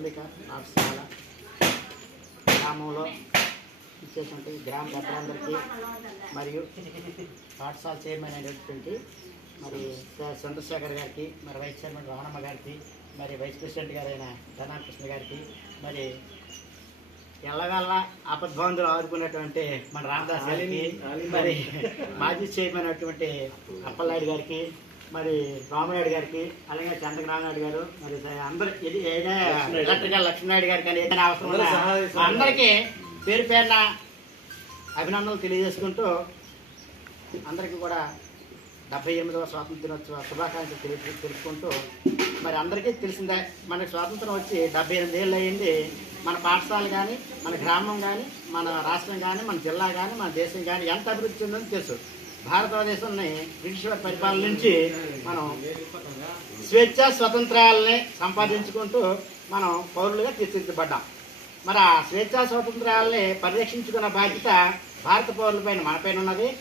పాఠశాల గ్రామంలో ఇచ్చేటువంటి గ్రామ పెద్దలందరికీ మరియు పాఠశాల చైర్మన్ అయినటువంటి మరి చంద్రశేఖర్ గారికి మరి వైస్ చైర్మన్ రమణమ్మ గారికి మరి వైస్ ప్రెసిడెంట్ గారైన ధనాన్ కృష్ణ గారికి మరి ఎల్లగల్ల ఆపద్బాంధులు ఆదుకున్నటువంటి మన రామదాస్ గారికి మరి మాజీ చైర్మన్ అయినటువంటి అప్పలనాయుడు గారికి మరి రామనాయుడు గారికి అలాగే చంద్రనారాయణ గారు మరి అందరు ఏదైనా ఎలక్ట్రికల్ లక్ష్మీనాయుడు గారికి కానీ ఏదైనా అవసరం అందరికీ పేరు పేరున అభినందనలు తెలియజేసుకుంటూ అందరికీ కూడా డెబ్బై ఎనిమిదవ స్వాతంత్ర దినోత్సవ శుభాకాంక్షలు తెలియ తెలుపుకుంటూ మరి అందరికీ తెలిసిందే మనకి స్వాతంత్రం వచ్చి డెబ్బై ఎనిమిది ఏళ్ళు అయ్యింది. మన పాఠశాల కానీ మన గ్రామం కానీ మన రాష్ట్రం కానీ మన జిల్లా కానీ మన దేశం కానీ ఎంత అభివృద్ధి చెందని తెలుసు. భారతదేశాన్ని బ్రిటిష్ పరిపాలన నుంచి మనం స్వేచ్ఛ స్వతంత్రాలని సంపాదించుకుంటూ మనం పౌరులుగా తీర్చిదిద్దబడ్డాం. మరి ఆ స్వేచ్ఛా స్వాతంత్రాలని పరిరక్షించుకున్న బాధ్యత భారత పౌరులపైన మనపైన ఉన్నది.